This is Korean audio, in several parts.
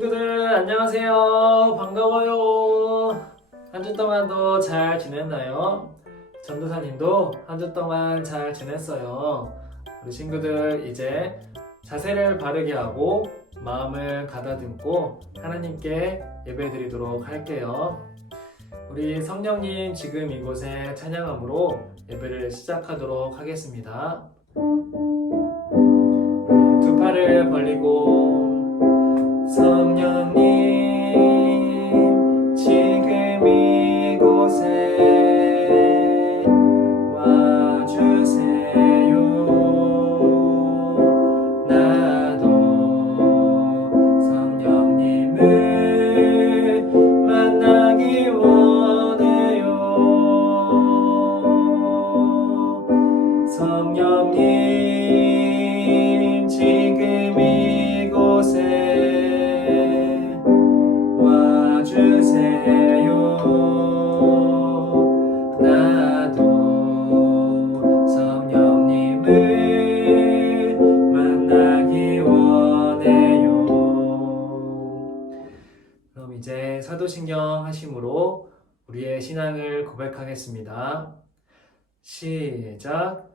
친구들 안녕하세요. 반가워요. 한 주 동안도 잘 지냈나요? 전도사님도 한 주 동안 잘 지냈어요. 우리 친구들 이제 자세를 바르게 하고 마음을 가다듬고 하나님께 예배드리도록 할게요. 우리 성령님 지금 이곳에 찬양함으로 예배를 시작하도록 하겠습니다. 두 팔을 벌리고 성령님 지금 이곳에 와주세요. 나도 성령님을 만나기 원해요. 성령님 지금 이곳에 와주세요. 나도 성령님을 만나기 원해요. 그럼 이제 사도신경 하심으로 우리의 신앙을 고백하겠습니다. 시작.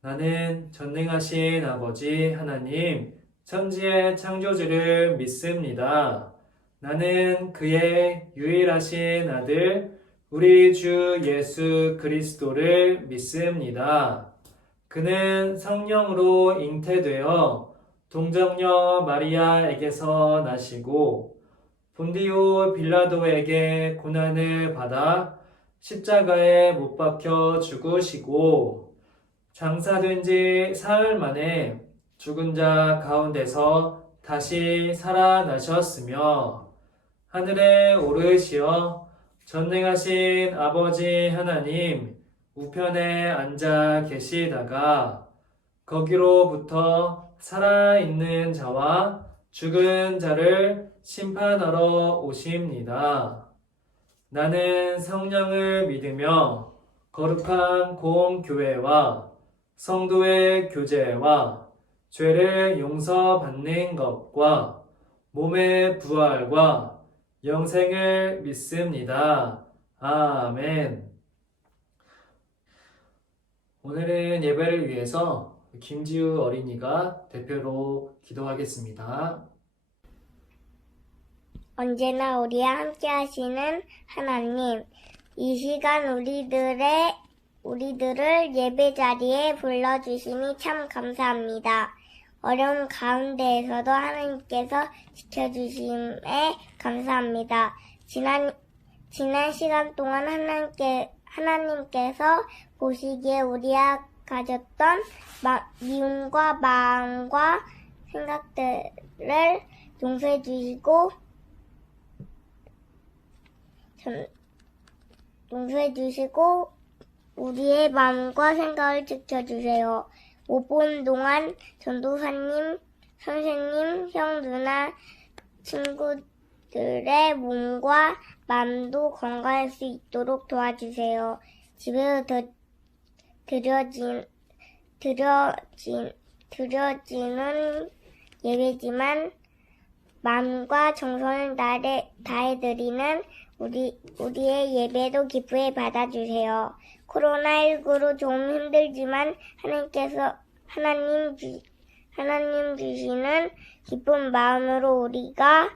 나는 전능하신 아버지 하나님 천지의 창조주를 믿습니다. 나는 그의 유일하신 아들 우리 주 예수 그리스도를 믿습니다. 그는 성령으로 잉태되어 동정녀 마리아에게서 나시고 본디오 빌라도에게 고난을 받아 십자가에 못 박혀 죽으시고 장사된 지 사흘 만에 죽은 자 가운데서 다시 살아나셨으며 하늘에 오르시어 전능하신 아버지 하나님 우편에 앉아 계시다가 거기로부터 살아있는 자와 죽은 자를 심판하러 오십니다. 나는 성령을 믿으며 거룩한 공교회와 성도의 교제와 죄를 용서받는 것과 몸의 부활과 영생을 믿습니다. 아멘. 오늘은 예배를 위해서 김지우 어린이가 대표로 기도하겠습니다. 언제나 우리와 함께 하시는 하나님, 이 시간 우리들을 예배 자리에 불러주시니 참 감사합니다. 어려운 가운데에서도 하나님께서 지켜주심에 감사합니다. 지난 시간 동안 하나님께서 보시기에 우리가 가졌던 미움과 마음과 생각들을 용서해 주시고 우리의 마음과 생각을 지켜주세요. 못 보는 동안 전도사님, 선생님, 형, 누나, 친구들의 몸과 마음도 건강할 수 있도록 도와주세요. 집에서 드려지는 예배지만 마음과 정성을 다해드리는 우리의 예배도 기쁘게 받아주세요. 코로나19로 좀 힘들지만 하나님 주시는 기쁜 마음으로 우리가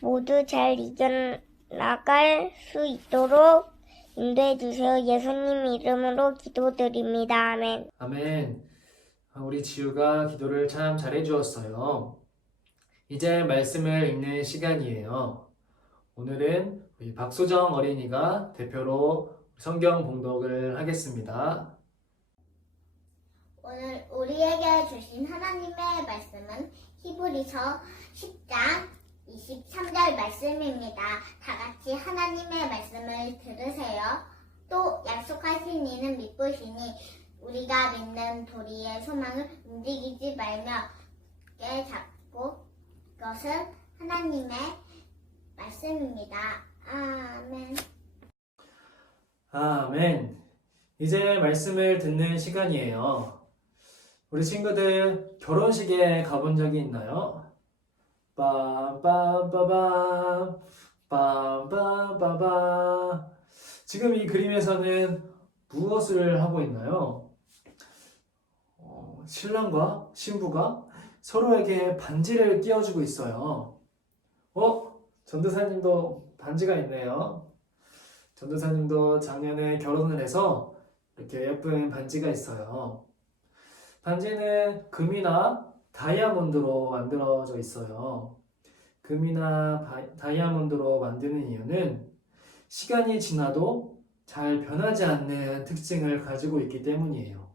모두 잘 이겨나갈 수 있도록 인도해 주세요. 예수님 이름으로 기도드립니다. 아멘. 아멘. 우리 지우가 기도를 참 잘해 주었어요. 이제 말씀을 읽는 시간이에요. 오늘은 우리 박소정 어린이가 대표로 성경 봉독을 하겠습니다. 오늘 우리에게 주신 하나님의 말씀은 히브리서 10장 23절 말씀입니다. 다 같이 하나님의 말씀을 들으세요. 또 약속하신 이는 미쁘시니 우리가 믿는 도리의 소망을 움직이지 말며 굳게 잡고 그것은 하나님의 말씀입니다. 아멘. 아멘. 이제 말씀을 듣는 시간이에요. 우리 친구들 결혼식에 가본 적이 있나요? 빰빰빠밤 빰빰빠밤. 지금 이 그림에서는 무엇을 하고 있나요? 신랑과 신부가 서로에게 반지를 끼워주고 있어요. 전도사님도 반지가 있네요. 전도사님도 작년에 결혼을 해서 이렇게 예쁜 반지가 있어요. 반지는 금이나 다이아몬드로 만들어져 있어요. 금이나 다이아몬드로 만드는 이유는 시간이 지나도 잘 변하지 않는 특징을 가지고 있기 때문이에요.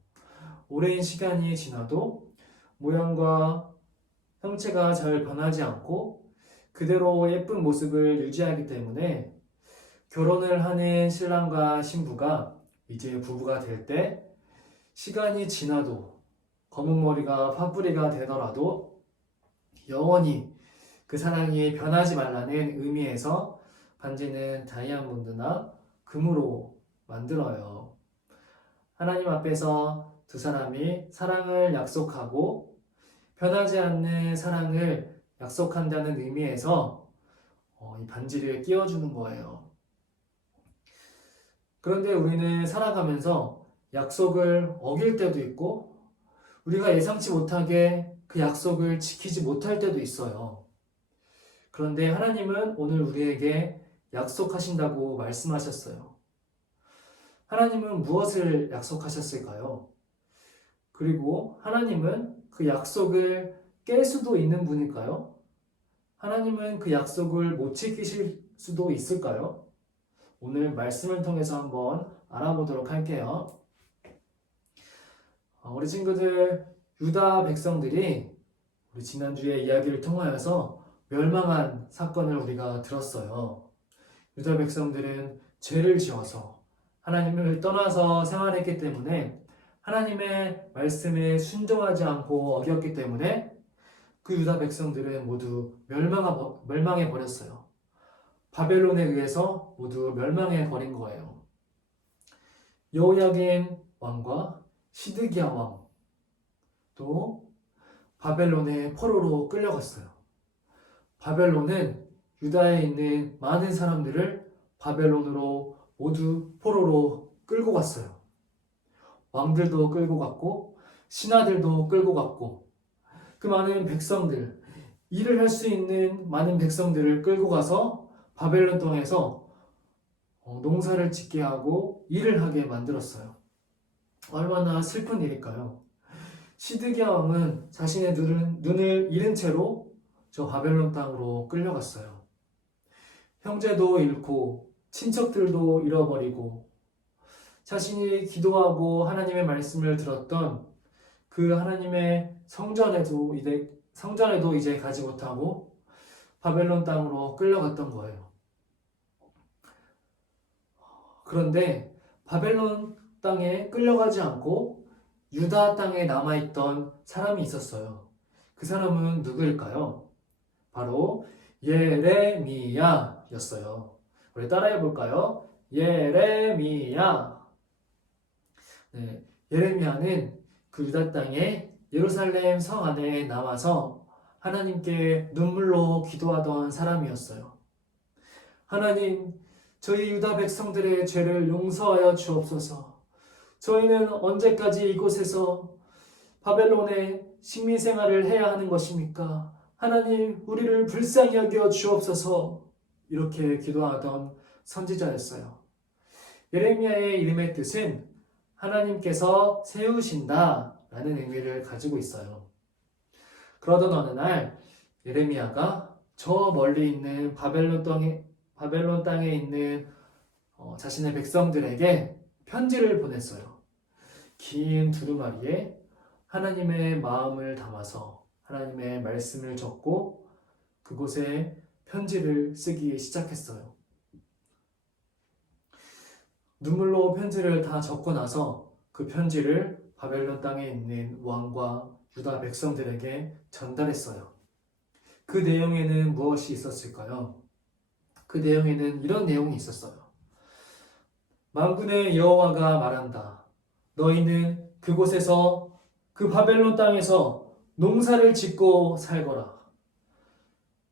오랜 시간이 지나도 모양과 형체가 잘 변하지 않고 그대로 예쁜 모습을 유지하기 때문에 결혼을 하는 신랑과 신부가 이제 부부가 될 때 시간이 지나도 검은 머리가 파뿌리가 되더라도 영원히 그 사랑이 변하지 말라는 의미에서 반지는 다이아몬드나 금으로 만들어요. 하나님 앞에서 두 사람이 사랑을 약속하고 변하지 않는 사랑을 약속한다는 의미에서 이 반지를 끼워주는 거예요. 그런데 우리는 살아가면서 약속을 어길 때도 있고 우리가 예상치 못하게 그 약속을 지키지 못할 때도 있어요. 그런데 하나님은 오늘 우리에게 약속하신다고 말씀하셨어요. 하나님은 무엇을 약속하셨을까요? 그리고 하나님은 그 약속을 깰 수도 있는 분일까요? 하나님은 그 약속을 못 지키실 수도 있을까요? 오늘 말씀을 통해서 한번 알아보도록 할게요. 우리 친구들, 유다 백성들이 우리 지난주에 이야기를 통하여서 멸망한 사건을 우리가 들었어요. 유다 백성들은 죄를 지어서 하나님을 떠나서 생활했기 때문에 하나님의 말씀에 순종하지 않고 어겼기 때문에 그 유다 백성들은 모두 멸망해 버렸어요. 바벨론에 의해서 모두 멸망해 버린 거예요. 여호야긴 왕과 시드기야 왕, 또 바벨론의 포로로 끌려갔어요. 바벨론은 유다에 있는 많은 사람들을 바벨론으로 모두 포로로 끌고 갔어요. 왕들도 끌고 갔고 신하들도 끌고 갔고 그 많은 백성들, 일을 할 수 있는 많은 백성들을 끌고 가서 바벨론 땅에서 농사를 짓게 하고 일을 하게 만들었어요. 얼마나 슬픈 일일까요? 시드기야 왕은 자신의 눈을 잃은 채로 저 바벨론 땅으로 끌려갔어요. 형제도 잃고 친척들도 잃어버리고 자신이 기도하고 하나님의 말씀을 들었던 그 하나님의 성전에도 이제 가지 못하고 바벨론 땅으로 끌려갔던 거예요. 그런데 바벨론 땅에 끌려가지 않고 유다 땅에 남아있던 사람이 있었어요. 그 사람은 누구일까요? 바로 예레미야였어요. 우리 따라해 볼까요? 예레미야. 네, 예레미야는 그 유다 땅에 예루살렘 성 안에 남아서 하나님께 눈물로 기도하던 사람이었어요. 하나님, 저희 유다 백성들의 죄를 용서하여 주옵소서. 저희는 언제까지 이곳에서 바벨론의 식민 생활을 해야 하는 것입니까? 하나님, 우리를 불쌍히 여겨 주옵소서. 이렇게 기도하던 선지자였어요. 예레미야의 이름의 뜻은 하나님께서 세우신다 라는 의미를 가지고 있어요. 그러던 어느 날 예레미야가 저 멀리 있는 바벨론 땅에 있는 자신의 백성들에게 편지를 보냈어요. 긴 두루마리에 하나님의 마음을 담아서 하나님의 말씀을 적고 그곳에 편지를 쓰기 시작했어요. 눈물로 편지를 다 적고 나서 그 편지를 바벨론 땅에 있는 왕과 유다 백성들에게 전달했어요. 그 내용에는 무엇이 있었을까요? 그 내용에는 이런 내용이 있었어요. 만군의 여호와가 말한다. 너희는 그곳에서 그 바벨론 땅에서 농사를 짓고 살거라.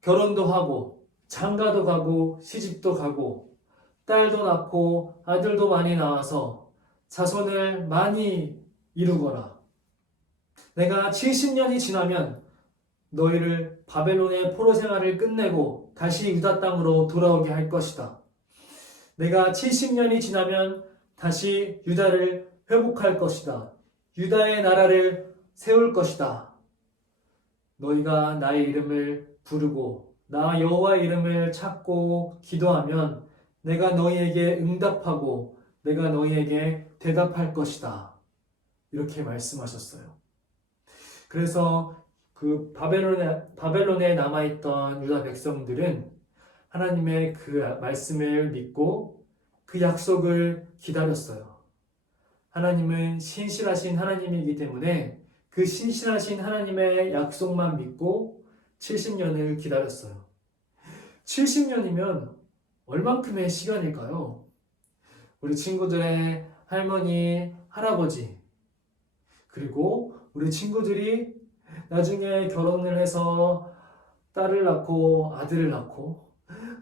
결혼도 하고 장가도 가고 시집도 가고 딸도 낳고 아들도 많이 낳아서 자손을 많이 이루거라. 내가 70년이 지나면 너희를 바벨론의 포로 생활을 끝내고 다시 유다 땅으로 돌아오게 할 것이다. 내가 70년이 지나면 다시 유다를 회복할 것이다. 유다의 나라를 세울 것이다. 너희가 나의 이름을 부르고 나 여호와의 이름을 찾고 기도하면 내가 너희에게 응답하고 내가 너희에게 대답할 것이다. 이렇게 말씀하셨어요. 그래서 그 바벨론에 남아있던 유다 백성들은 하나님의 그 말씀을 믿고 그 약속을 기다렸어요. 하나님은 신실하신 하나님이기 때문에 그 신실하신 하나님의 약속만 믿고 70년을 기다렸어요. 70년이면 얼만큼의 시간일까요? 우리 친구들의 할머니, 할아버지, 그리고 우리 친구들이 나중에 결혼을 해서 딸을 낳고 아들을 낳고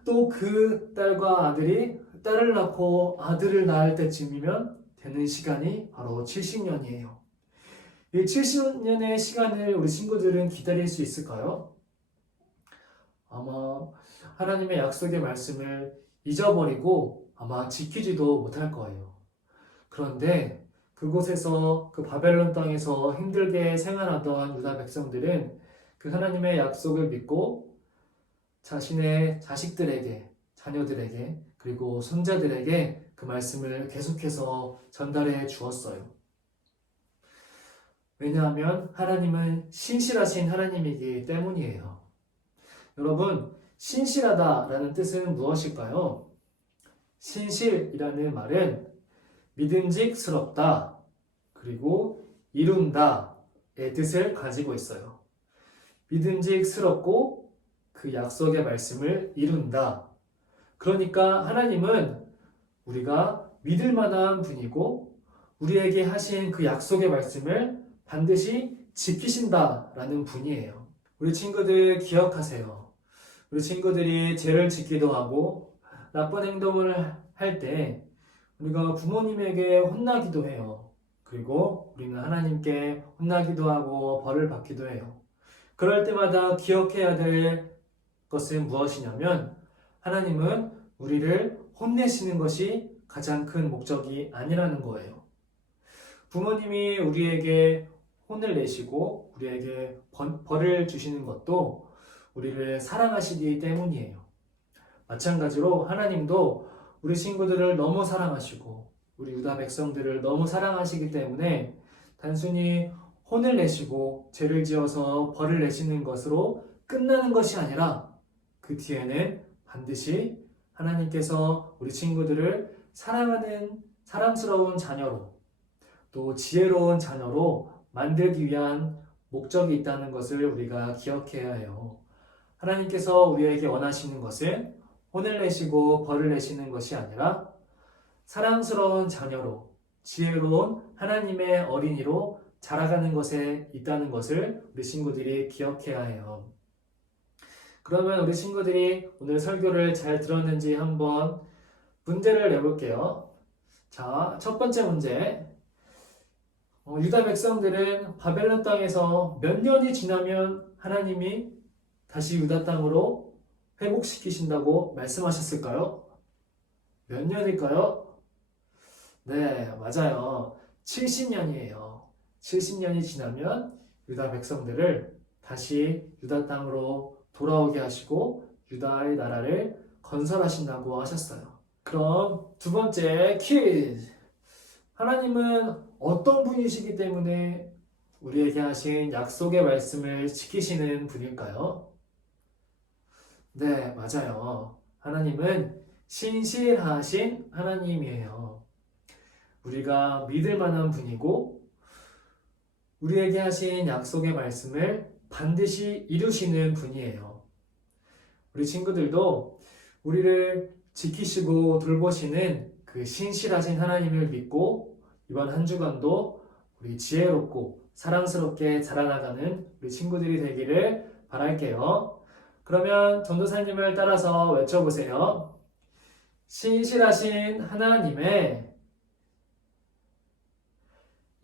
또 그 딸과 아들이 딸을 낳고 아들을 낳을 때쯤이면 되는 시간이 바로 70년이에요. 이 70년의 시간을 우리 친구들은 기다릴 수 있을까요? 아마 하나님의 약속의 말씀을 잊어버리고 아마 지키지도 못할 거예요. 그런데 그곳에서 그 바벨론 땅에서 힘들게 생활하던 유다 백성들은 그 하나님의 약속을 믿고 자신의 자식들에게, 자녀들에게, 그리고 손자들에게 그 말씀을 계속해서 전달해 주었어요. 왜냐하면 하나님은 신실하신 하나님이기 때문이에요. 여러분, 신실하다라는 뜻은 무엇일까요? 신실이라는 말은 믿음직스럽다, 그리고 이룬다의 뜻을 가지고 있어요. 믿음직스럽고 그 약속의 말씀을 이룬다. 그러니까 하나님은 우리가 믿을 만한 분이고 우리에게 하신 그 약속의 말씀을 반드시 지키신다라는 분이에요. 우리 친구들 기억하세요. 우리 친구들이 죄를 짓기도 하고 나쁜 행동을 할 때 우리가 부모님에게 혼나기도 해요. 그리고 우리는 하나님께 혼나기도 하고 벌을 받기도 해요. 그럴 때마다 기억해야 될 것은 무엇이냐면 하나님은 우리를 혼내시는 것이 가장 큰 목적이 아니라는 거예요. 부모님이 우리에게 혼을 내시고 우리에게 벌을 주시는 것도 우리를 사랑하시기 때문이에요. 마찬가지로 하나님도 우리 친구들을 너무 사랑하시고 우리 유다 백성들을 너무 사랑하시기 때문에 단순히 혼을 내시고 죄를 지어서 벌을 내시는 것으로 끝나는 것이 아니라 그 뒤에는 반드시 하나님께서 우리 친구들을 사랑하는 사랑스러운 자녀로 또 지혜로운 자녀로 만들기 위한 목적이 있다는 것을 우리가 기억해야 해요. 하나님께서 우리에게 원하시는 것은 혼을 내시고 벌을 내시는 것이 아니라 사랑스러운 자녀로 지혜로운 하나님의 어린이로 자라가는 것에 있다는 것을 우리 친구들이 기억해야 해요. 그러면 우리 친구들이 오늘 설교를 잘 들었는지 한번 문제를 내볼게요. 자, 첫 번째 문제. 유다 백성들은 바벨론 땅에서 몇 년이 지나면 하나님이 다시 유다 땅으로 회복시키신다고 말씀하셨을까요? 몇 년일까요? 네, 맞아요. 70년이에요. 70년이 지나면 유다 백성들을 다시 유다 땅으로 돌아오게 하시고 유다의 나라를 건설하신다고 하셨어요. 그럼 두 번째 퀴즈. 하나님은 어떤 분이시기 때문에 우리에게 하신 약속의 말씀을 지키시는 분일까요? 네, 맞아요. 하나님은 신실하신 하나님이에요. 우리가 믿을 만한 분이고 우리에게 하신 약속의 말씀을 반드시 이루시는 분이에요. 우리 친구들도 우리를 지키시고 돌보시는 그 신실하신 하나님을 믿고 이번 한 주간도 우리 지혜롭고 사랑스럽게 자라나가는 우리 친구들이 되기를 바랄게요. 그러면 전도사님을 따라서 외쳐보세요. 신실하신 하나님의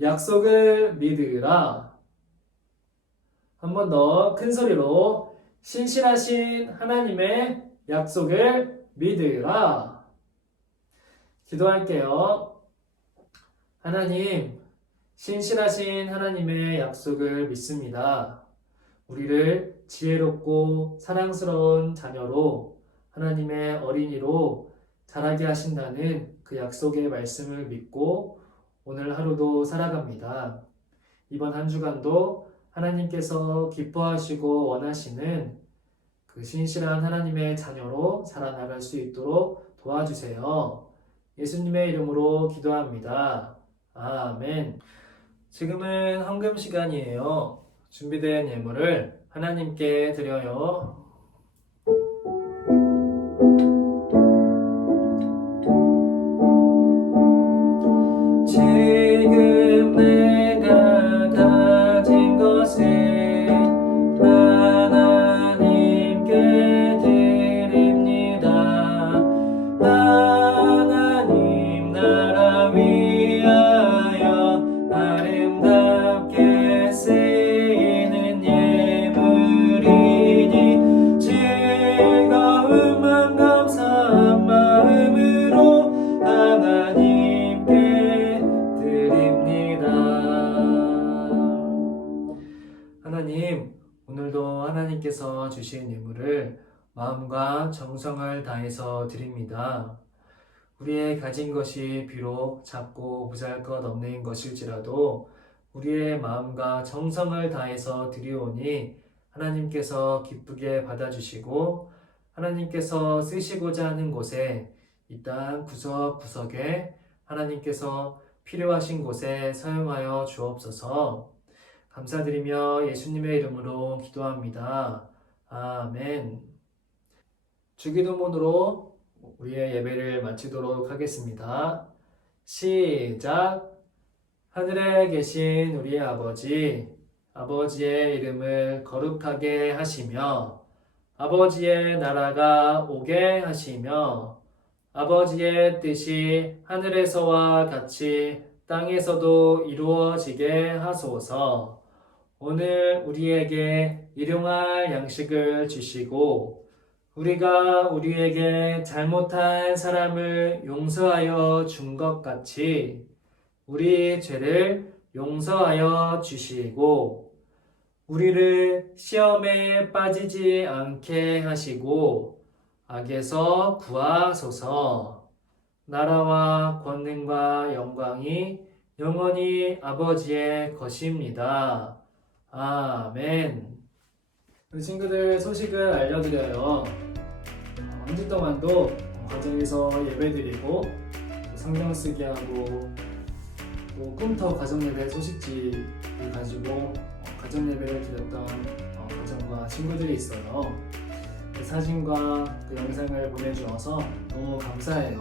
약속을 믿으라. 한 번 더 큰 소리로 신실하신 하나님의 약속을 믿으라. 기도할게요. 하나님, 신실하신 하나님의 약속을 믿습니다. 우리를 지혜롭고 사랑스러운 자녀로 하나님의 어린이로 자라게 하신다는 그 약속의 말씀을 믿고 오늘 하루도 살아갑니다. 이번 한 주간도 하나님께서 기뻐하시고 원하시는 그 신실한 하나님의 자녀로 살아나갈 수 있도록 도와주세요. 예수님의 이름으로 기도합니다. 아멘. 지금은 헌금 시간이에요. 준비된 예물을 하나님께 드려요. 지금 내가 가진 것을 하나님께 드립니다. 하나님 나라 위하여 아름답게 쓰이는 예물이니 즐거운 마음 감사한 마음으로 하나님께 드립니다. 하나님, 오늘도 하나님께서 주신 예물을 마음과 정성을 다해서 드립니다. 우리의 가진 것이 비록 작고 보잘것없는 것일지라도 우리의 마음과 정성을 다해서 드리오니 하나님께서 기쁘게 받아주시고 하나님께서 쓰시고자 하는 곳에 이 땅 구석구석에 하나님께서 필요하신 곳에 사용하여 주옵소서. 감사드리며 예수님의 이름으로 기도합니다. 아멘. 주기도문으로 우리의 예배를 마치도록 하겠습니다. 시작. 하늘에 계신 우리 아버지, 아버지의 이름을 거룩하게 하시며 아버지의 나라가 오게 하시며 아버지의 뜻이 하늘에서와 같이 땅에서도 이루어지게 하소서. 오늘 우리에게 일용할 양식을 주시고 우리가 우리에게 잘못한 사람을 용서하여 준 것 같이 우리 죄를 용서하여 주시고 우리를 시험에 빠지지 않게 하시고 악에서 구하소서. 나라와 권능과 영광이 영원히 아버지의 것입니다. 아멘. 우리 친구들 소식을 알려드려요. 한 주 동안도 가정에서 예배드리고 성경 쓰기 하고 또 꿈터 가정예배 소식지를 가지고 가정예배를 드렸던 가정과 친구들이 있어요. 그 사진과 그 영상을 보내주어서 너무 감사해요.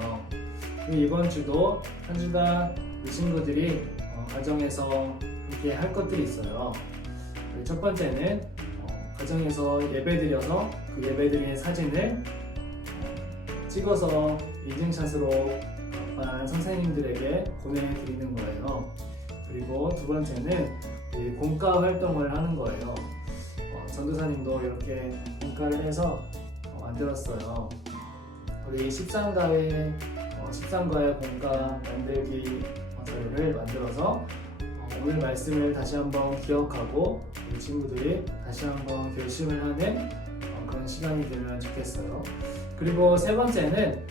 그리고 이번 주도 한 주간 이 친구들이 가정에서 함께 할 것들이 있어요. 첫 번째는 가정에서 예배드려서 그 예배드린 사진을 찍어서 인증샷으로 반 선생님들에게 보내드리는 거예요. 그리고 두 번째는 공과 활동을 하는 거예요. 전도사님도 이렇게 공과를 해서 만들었어요. 우리 13과의 공과 만들기 자료를 만들어서 오늘 말씀을 다시 한번 기억하고 우리 친구들이 다시 한번 결심을 하는 그런 시간이 되면 좋겠어요. 그리고 세 번째는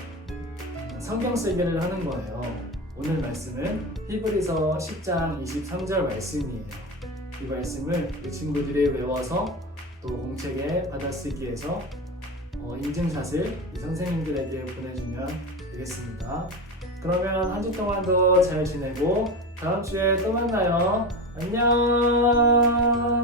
성경 쓰기를 하는 거예요. 오늘 말씀은 히브리서 10장 23절 말씀이에요. 이 말씀을 우리 친구들이 외워서 또 공책에 받아쓰기해서 인증샷을 이 선생님들에게 보내주면 되겠습니다. 그러면 한 주 동안도 잘 지내고 다음 주에 또 만나요. 안녕.